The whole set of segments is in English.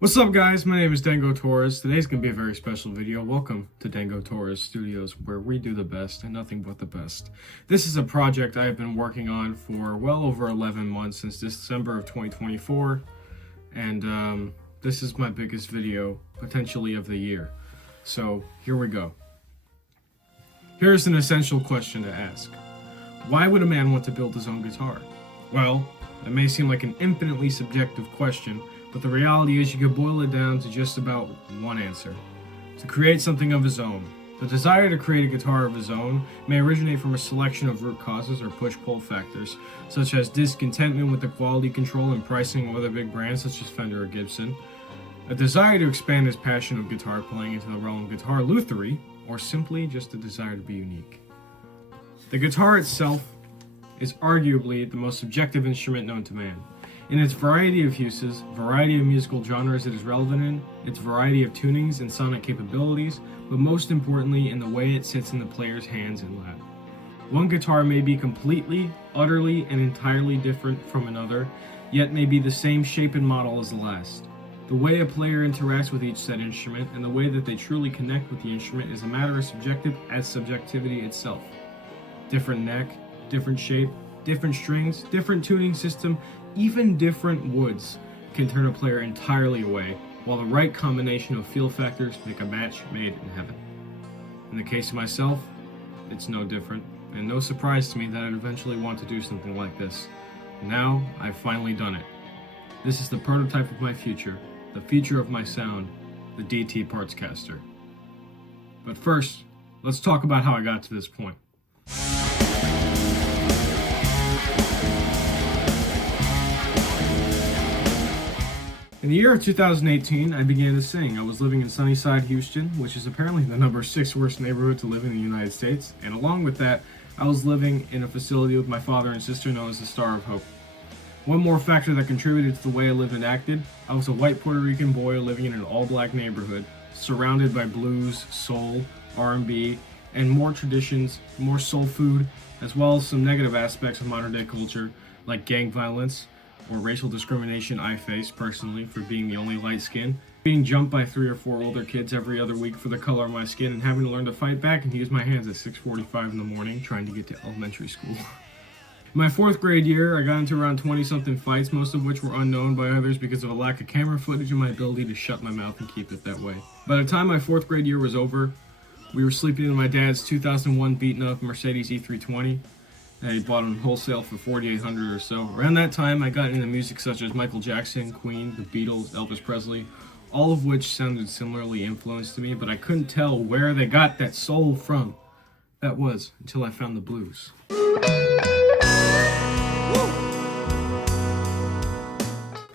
What's up, guys? My name is Dango Torres. Today's going to be a very special video. Welcome to Dango Torres Studios, where we do the best and nothing but the best. This is a project I have been working on for well over 11 months, since December of 2024, and this is my biggest video, potentially of the year. So, here we go. Here's an essential question to ask. Why would a man want to build his own guitar? Well, it may seem like an infinitely subjective question, but the reality is you could boil it down to just about one answer: to create something of his own. The desire to create a guitar of his own may originate from a selection of root causes or push-pull factors, such as discontentment with the quality control and pricing of other big brands such as Fender or Gibson, a desire to expand his passion of guitar playing into the realm of guitar lutherie, or simply just a desire to be unique. The guitar itself is arguably the most subjective instrument known to man. In its variety of uses, variety of musical genres it is relevant in, its variety of tunings and sonic capabilities, but most importantly in the way it sits in the player's hands and lap. One guitar may be completely, utterly, and entirely different from another, yet may be the same shape and model as the last. The way a player interacts with each said instrument and the way that they truly connect with the instrument is a matter as subjective as subjectivity itself. Different neck, different shape, different strings, different tuning system, even different woods can turn a player entirely away, while the right combination of feel factors make a match made in heaven. In the case of myself, it's no different, and no surprise to me that I'd eventually want to do something like this. Now, I've finally done it. This is the prototype of my future, the future of my sound, the DT Partscaster. But first, let's talk about how I got to this point. In the year of 2018, I began to sing. I was living in Sunnyside, Houston, which is apparently the number 6 worst neighborhood to live in the United States, and along with that, I was living in a facility with my father and sister known as the Star of Hope. One more factor that contributed to the way I lived and acted: I was a white Puerto Rican boy living in an all-black neighborhood, surrounded by blues, soul, R&B, and more traditions, more soul food, as well as some negative aspects of modern-day culture, like gang violence, or racial discrimination I face personally for being the only light skin, being jumped by 3 or 4 older kids every other week for the color of my skin, and having to learn to fight back and use my hands at 6:45 in the morning trying to get to elementary school. In my 4th grade year, I got into around 20-something fights, most of which were unknown by others because of a lack of camera footage and my ability to shut my mouth and keep it that way. By the time my 4th grade year was over, we were sleeping in my dad's 2001 beaten up Mercedes E320. I bought them wholesale for $4,800 or so. Around that time, I got into music such as Michael Jackson, Queen, The Beatles, Elvis Presley, all of which sounded similarly influenced to me, but I couldn't tell where they got that soul from. That was until I found the blues.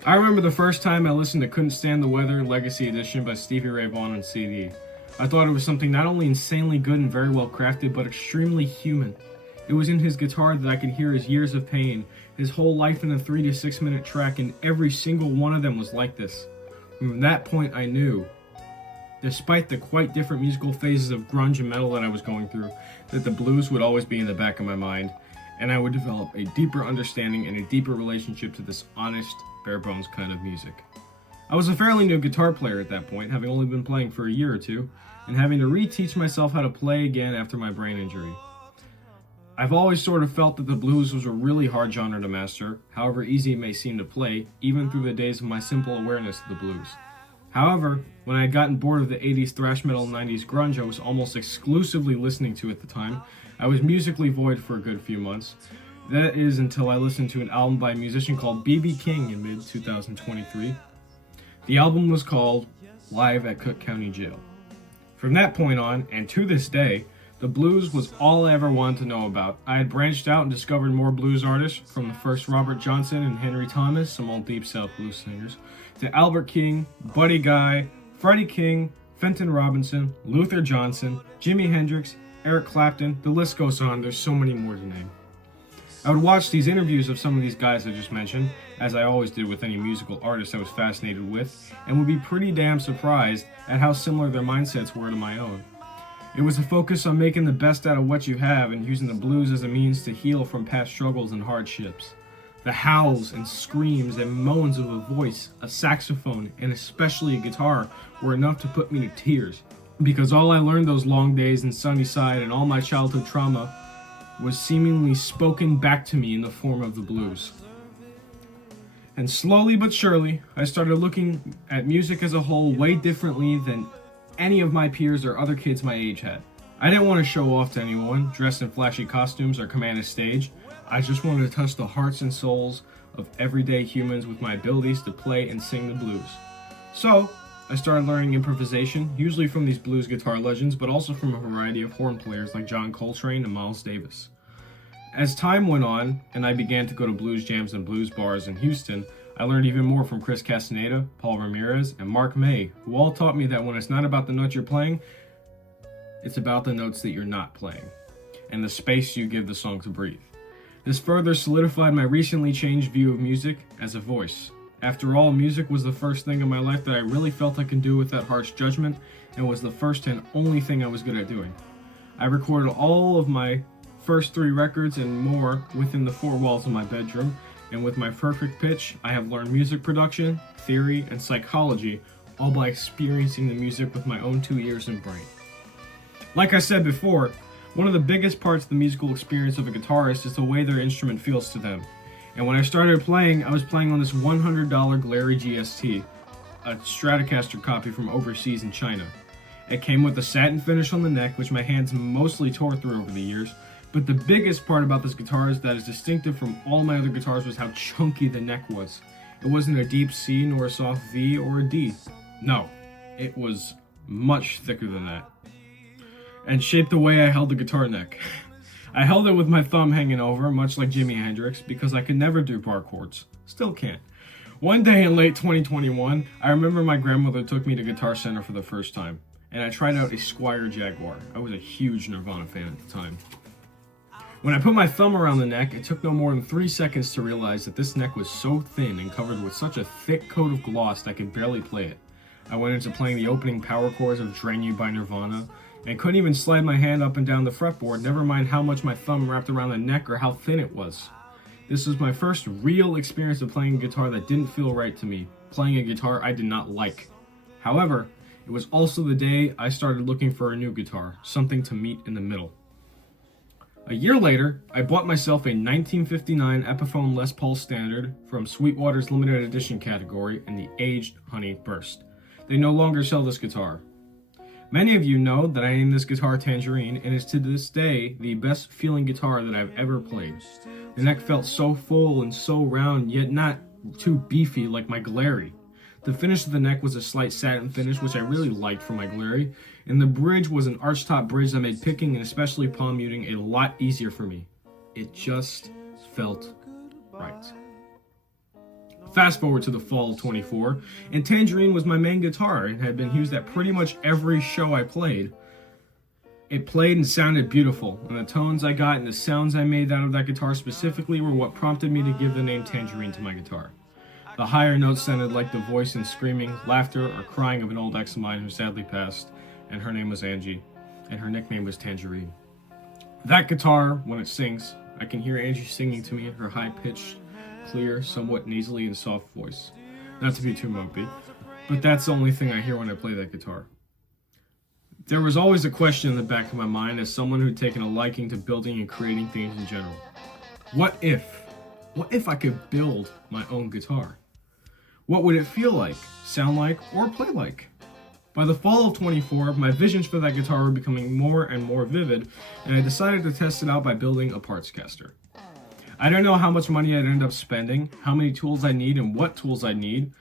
I remember the first time I listened to Couldn't Stand the Weather Legacy Edition by Stevie Ray Vaughan on CD. I thought it was something not only insanely good and very well crafted, but extremely human. It was in his guitar that I could hear his years of pain, his whole life in a 3 to 6 minute track, and every single one of them was like this. From that point I knew, despite the quite different musical phases of grunge and metal that I was going through, that the blues would always be in the back of my mind, and I would develop a deeper understanding and a deeper relationship to this honest, bare bones kind of music. I was a fairly new guitar player at that point, having only been playing for a year or two, and having to reteach myself how to play again after my brain injury. I've always sort of felt that the blues was a really hard genre to master, however easy it may seem to play, even through the days of my simple awareness of the blues. However, when I had gotten bored of the 80s thrash metal and 90s grunge I was almost exclusively listening to at the time, I was musically void for a good few months. That is until I listened to an album by a musician called B.B. King in mid-2023. The album was called Live at Cook County Jail. From that point on, and to this day, the blues was all I ever wanted to know about. I had branched out and discovered more blues artists, from the first Robert Johnson and Henry Thomas, some old Deep South blues singers, to Albert King, Buddy Guy, Freddie King, Fenton Robinson, Luther Johnson, Jimi Hendrix, Eric Clapton. The list goes on, there's so many more to name. I would watch these interviews of some of these guys I just mentioned, as I always did with any musical artist I was fascinated with, and would be pretty damn surprised at how similar their mindsets were to my own. It was a focus on making the best out of what you have and using the blues as a means to heal from past struggles and hardships. The howls and screams and moans of a voice, a saxophone, and especially a guitar were enough to put me to tears. Because all I learned those long days in Sunnyside and all my childhood trauma was seemingly spoken back to me in the form of the blues. And slowly but surely, I started looking at music as a whole way differently than any of my peers or other kids my age had. I didn't want to show off to anyone, dressed in flashy costumes or command a stage. I just wanted to touch the hearts and souls of everyday humans with my abilities to play and sing the blues. So, I started learning improvisation, usually from these blues guitar legends, but also from a variety of horn players like John Coltrane and Miles Davis. As time went on, and I began to go to blues jams and blues bars in Houston, I learned even more from Chris Castaneda, Paul Ramirez, and Mark May, who all taught me that when it's not about the notes you're playing, it's about the notes that you're not playing, and the space you give the song to breathe. This further solidified my recently changed view of music as a voice. After all, music was the first thing in my life that I really felt I could do without harsh judgment, and was the first and only thing I was good at doing. I recorded all of my first 3 records and more within the 4 walls of my bedroom, and with my perfect pitch, I have learned music production, theory, and psychology, all by experiencing the music with my own 2 ears and brain. Like I said before, one of the biggest parts of the musical experience of a guitarist is the way their instrument feels to them. And when I started playing, I was playing on this $100 Glary GST, a Stratocaster copy from overseas in China. It came with a satin finish on the neck, which my hands mostly tore through over the years. But the biggest part about this guitar is that is distinctive from all my other guitars was how chunky the neck was. It wasn't a deep C nor a soft V or a D. No, it was much thicker than that. And shaped the way I held the guitar neck. I held it with my thumb hanging over, much like Jimi Hendrix, because I could never do bar chords. Still can't. One day in late 2021, I remember my grandmother took me to Guitar Center for the first time, and I tried out a Squier Jaguar. I was a huge Nirvana fan at the time. When I put my thumb around the neck, it took no more than 3 seconds to realize that this neck was so thin and covered with such a thick coat of gloss that I could barely play it. I went into playing the opening power chords of Drain You by Nirvana, and couldn't even slide my hand up and down the fretboard, never mind how much my thumb wrapped around the neck or how thin it was. This was my first real experience of playing a guitar that didn't feel right to me, playing a guitar I did not like. However, it was also the day I started looking for a new guitar, something to meet in the middle. A year later, I bought myself a 1959 Epiphone Les Paul Standard from Sweetwater's limited edition category in the Aged Honey Burst. They no longer sell this guitar. Many of you know that I named this guitar Tangerine, and is to this day the best feeling guitar that I've ever played. The neck felt so full and so round, yet not too beefy like my Glary. The finish of the neck was a slight satin finish, which I really liked for my Glary, and the bridge was an archtop bridge that made picking and especially palm muting a lot easier for me. It just felt right. Fast forward to the fall of 24, and Tangerine was my main guitar and had been used at pretty much every show I played. It played and sounded beautiful, and the tones I got and the sounds I made out of that guitar specifically were what prompted me to give the name Tangerine to my guitar. The higher notes sounded like the voice and screaming, laughter, or crying of an old ex of mine who sadly passed, and her name was Angie, and her nickname was Tangerine. That guitar, when it sings, I can hear Angie singing to me in her high-pitched, clear, somewhat nasally and soft voice. Not to be too mopey, but that's the only thing I hear when I play that guitar. There was always a question in the back of my mind as someone who'd taken a liking to building and creating things in general. What if I could build my own guitar? What would it feel like, sound like, or play like? By the fall of 24, my visions for that guitar were becoming more and more vivid, and I decided to test it out by building a Partscaster. I don't know how much money I'd end up spending, how many tools I need, and what tools I need,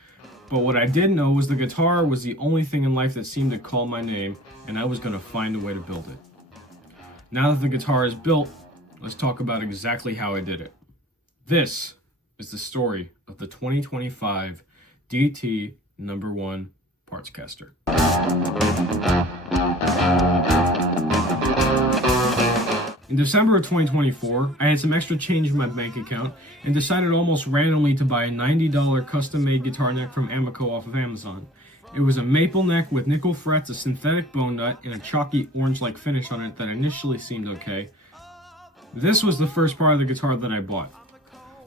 but what I did know was the guitar was the only thing in life that seemed to call my name, and I was going to find a way to build it. Now that the guitar is built, let's talk about exactly how I did it. This is the story of the 2025 DT #1 Partscaster. In December of 2024, I had some extra change in my bank account and decided almost randomly to buy a $90 custom-made guitar neck from Amico off of Amazon. It was a maple neck with nickel frets, a synthetic bone nut, and a chalky orange-like finish on it that initially seemed okay. This was the first part of the guitar that I bought.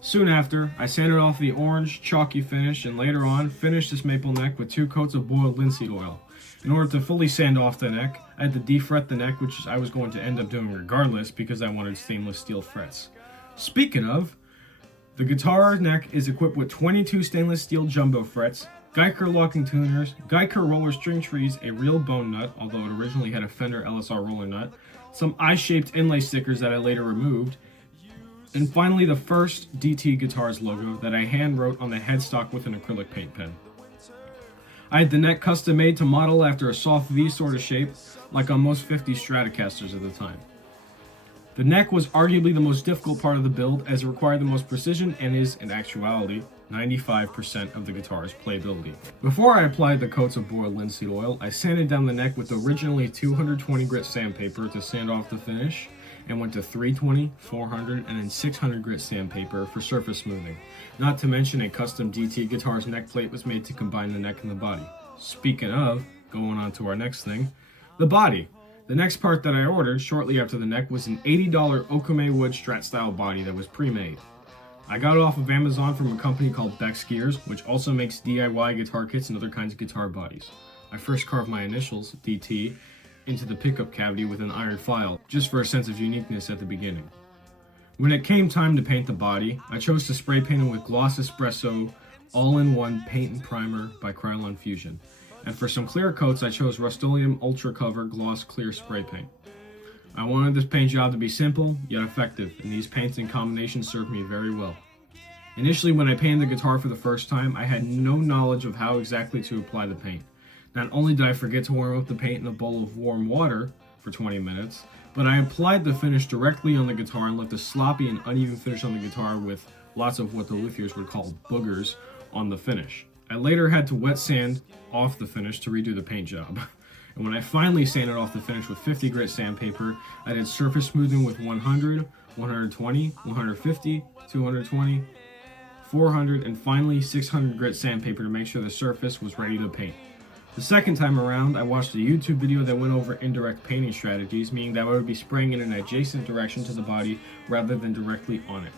Soon after, I sanded off the orange, chalky finish and later on finished this maple neck with 2 coats of boiled linseed oil. In order to fully sand off the neck, I had to defret the neck, which I was going to end up doing regardless because I wanted stainless steel frets. Speaking of, the guitar neck is equipped with 22 stainless steel jumbo frets, Geiger locking tuners, Geiger roller string trees, a real bone nut, although it originally had a Fender LSR roller nut, some eye-shaped inlay stickers that I later removed, and finally the first DT Guitars logo that I hand wrote on the headstock with an acrylic paint pen. I had the neck custom made to model after a soft V sort of shape, like on most 50 Stratocasters at the time. The neck was arguably the most difficult part of the build as it required the most precision and is, in actuality, 95% of the guitar's playability. Before I applied the coats of boiled linseed oil, I sanded down the neck with originally 220 grit sandpaper to sand off the finish, and went to 320, 400, and then 600 grit sandpaper for surface smoothing. Not to mention a custom DT Guitars neck plate was made to combine the neck and the body. Speaking of, going on to our next thing, the body. The next part that I ordered shortly after the neck was an $80 Okame wood Strat style body that was pre-made. I got it off of Amazon from a company called Beck's Gears, which also makes DIY guitar kits and other kinds of guitar bodies. I first carved my initials, DT, into the pickup cavity with an iron file, just for a sense of uniqueness at the beginning. When it came time to paint the body, I chose to spray paint it with Gloss Espresso All-in-One Paint and Primer by Krylon Fusion. And for some clear coats, I chose Rust-Oleum Ultra Cover Gloss Clear Spray Paint. I wanted this paint job to be simple, yet effective, and these paints in combination served me very well. Initially, when I painted the guitar for the first time, I had no knowledge of how exactly to apply the paint. Not only did I forget to warm up the paint in a bowl of warm water for 20 minutes, but I applied the finish directly on the guitar and left a sloppy and uneven finish on the guitar with lots of what the luthiers would call boogers on the finish. I later had to wet sand off the finish to redo the paint job. And when I finally sanded off the finish with 50 grit sandpaper, I did surface smoothing with 100, 120, 150, 220, 400, and finally 600 grit sandpaper to make sure the surface was ready to paint. The second time around, I watched a YouTube video that went over indirect painting strategies, meaning that I would be spraying in an adjacent direction to the body rather than directly on it.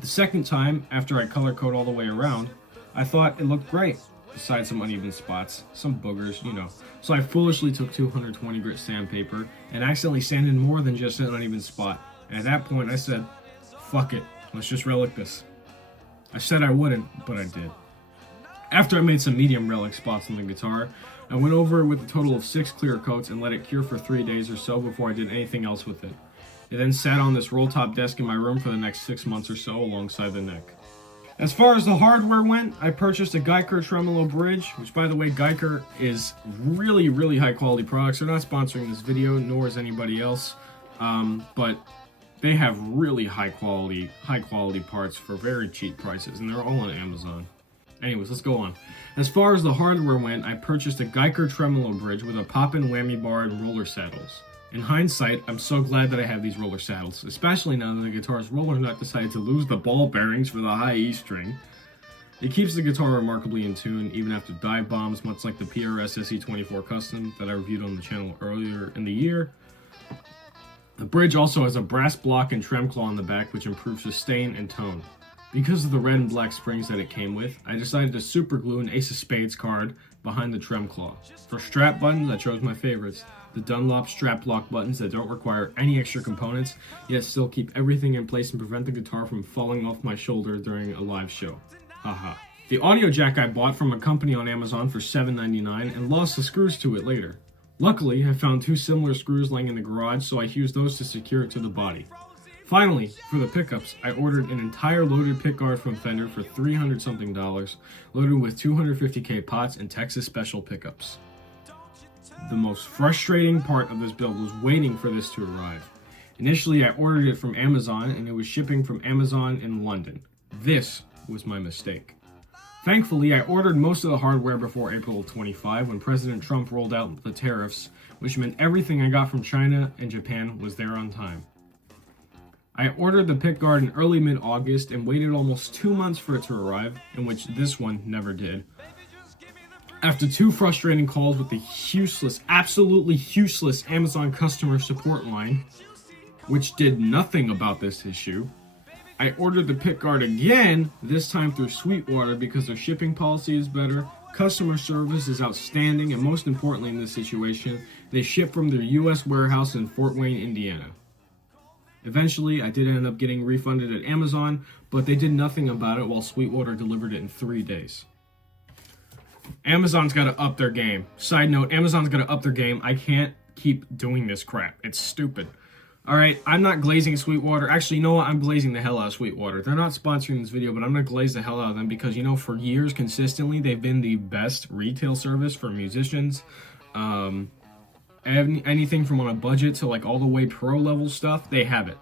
The second time, after I color code all the way around, I thought it looked great, besides some uneven spots, some boogers, you know. So I foolishly took 220 grit sandpaper and accidentally sanded more than just an uneven spot. And at that point I said, fuck it, let's just relic this. I said I wouldn't, but I did. After I made some medium relic spots on the guitar, I went over it with a total of 6 clear coats and let it cure for 3 days or so before I did anything else with it. It then sat on this roll top desk in my room for the next 6 months or so alongside the neck. As far as the hardware went, I purchased a Geiger tremolo bridge, which by the way, Geiger is really high quality products. They're not sponsoring this video, nor is anybody else, but they have really high quality parts for very cheap prices, and they're all on Amazon. Anyways, let's go on. As far as the hardware went, I purchased a Geiger tremolo bridge with a pop-in whammy bar and roller saddles. In hindsight, I'm so glad that I have these roller saddles, especially now that the guitar's roller nut decided to lose the ball bearings for the high E string. It keeps the guitar remarkably in tune, even after dive bombs, much like the PRS SE24 Custom that I reviewed on the channel earlier in the year. The bridge also has a brass block and trem claw on the back, which improves sustain and tone. Because of the red and black springs that it came with, I decided to super glue an Ace of Spades card behind the trem claw. For strap buttons, I chose my favorites. The Dunlop strap lock buttons that don't require any extra components, yet still keep everything in place and prevent the guitar from falling off my shoulder during a live show. Haha. The audio jack I bought from a company on Amazon for $7.99 and lost the screws to it later. Luckily, I found 2 similar screws laying in the garage, so I used those to secure it to the body. Finally, for the pickups, I ordered an entire loaded pickguard from Fender for $300 something, loaded with 250K pots and Texas Special pickups. The most frustrating part of this build was waiting for this to arrive. Initially, I ordered it from Amazon and it was shipping from Amazon in London. This was my mistake. Thankfully, I ordered most of the hardware before April of 25 when President Trump rolled out the tariffs, which meant everything I got from China and Japan was there on time. I ordered the pickguard in early mid-August and waited almost 2 months for it to arrive, in which this one never did. After 2 frustrating calls with the useless, absolutely useless Amazon customer support line, which did nothing about this issue, I ordered the pickguard again, this time through Sweetwater because their shipping policy is better, customer service is outstanding, and most importantly in this situation, they ship from their US warehouse in Fort Wayne, Indiana. Eventually, I did end up getting refunded at Amazon, but they did nothing about it while Sweetwater delivered it in 3 days. Amazon's got to up their game. Side note, Amazon's got to up their game. I can't keep doing this crap. It's stupid. Alright, I'm not glazing Sweetwater. Actually, you know what? I'm glazing the hell out of Sweetwater. They're not sponsoring this video, but I'm going to glaze the hell out of them because, you know, for years, consistently, they've been the best retail service for musicians. Anything from on a budget to, like, all the way pro level stuff, they have it.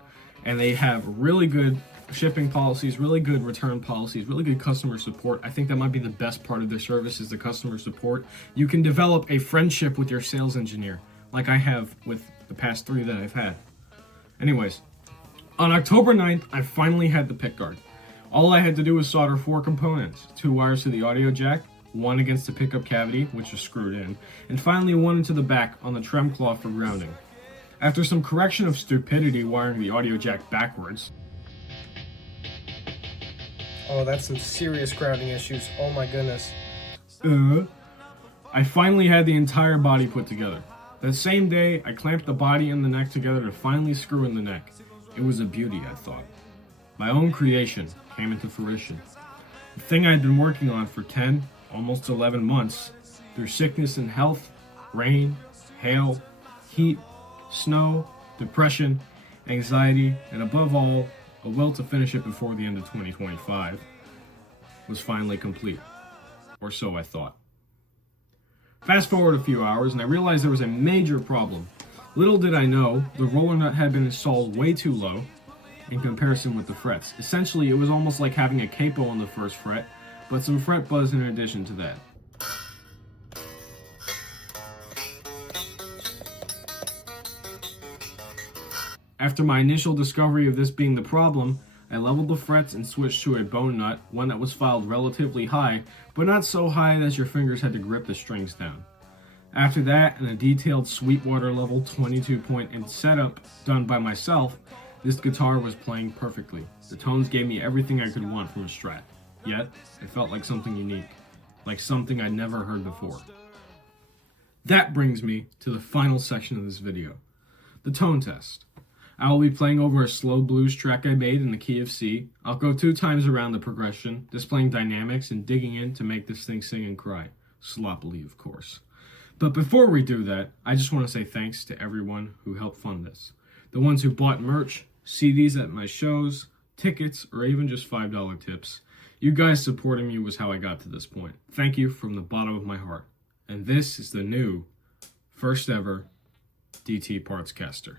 And they have really good shipping policies, really good return policies, really good customer support. I think that might be the best part of their service is the customer support. You can develop a friendship with your sales engineer, like I have with the past 3 that I've had. Anyways, on October 9th, I finally had the pickguard. All I had to do was solder 4 components, 2 wires to the audio jack, 1 against the pickup cavity, which is screwed in, and finally 1 into the back on the trem cloth for grounding. After some correction of stupidity wiring the audio jack backwards. Oh, that's some serious grounding issues. Oh my goodness. I finally had the entire body put together. That same day, I clamped the body and the neck together to finally screw in the neck. It was a beauty, I thought. My own creation came into fruition. The thing I'd been working on for 10, almost 11 months, through sickness and health, rain, hail, heat, snow, depression, anxiety, and above all, a will to finish it before the end of 2025, was finally complete. Or so I thought. Fast forward a few hours and I realized there was a major problem. Little did I know, the roller nut had been installed way too low in comparison with the frets. Essentially, it was almost like having a capo on the first fret, but some fret buzz in addition to that. After my initial discovery of this being the problem, I leveled the frets and switched to a bone nut, one that was filed relatively high, but not so high that your fingers had to grip the strings down. After that, and a detailed Sweetwater level 22-point setup done by myself, this guitar was playing perfectly. The tones gave me everything I could want from a Strat, yet it felt like something unique, like something I'd never heard before. That brings me to the final section of this video, the tone test. I will be playing over a slow blues track I made in the key of C. I'll go 2 times around the progression, displaying dynamics and digging in to make this thing sing and cry. Sloppily, of course. But before we do that, I just want to say thanks to everyone who helped fund this. The ones who bought merch, CDs at my shows, tickets, or even just $5 tips. You guys supporting me was how I got to this point. Thank you from the bottom of my heart. And this is the new, first ever DT Partscaster.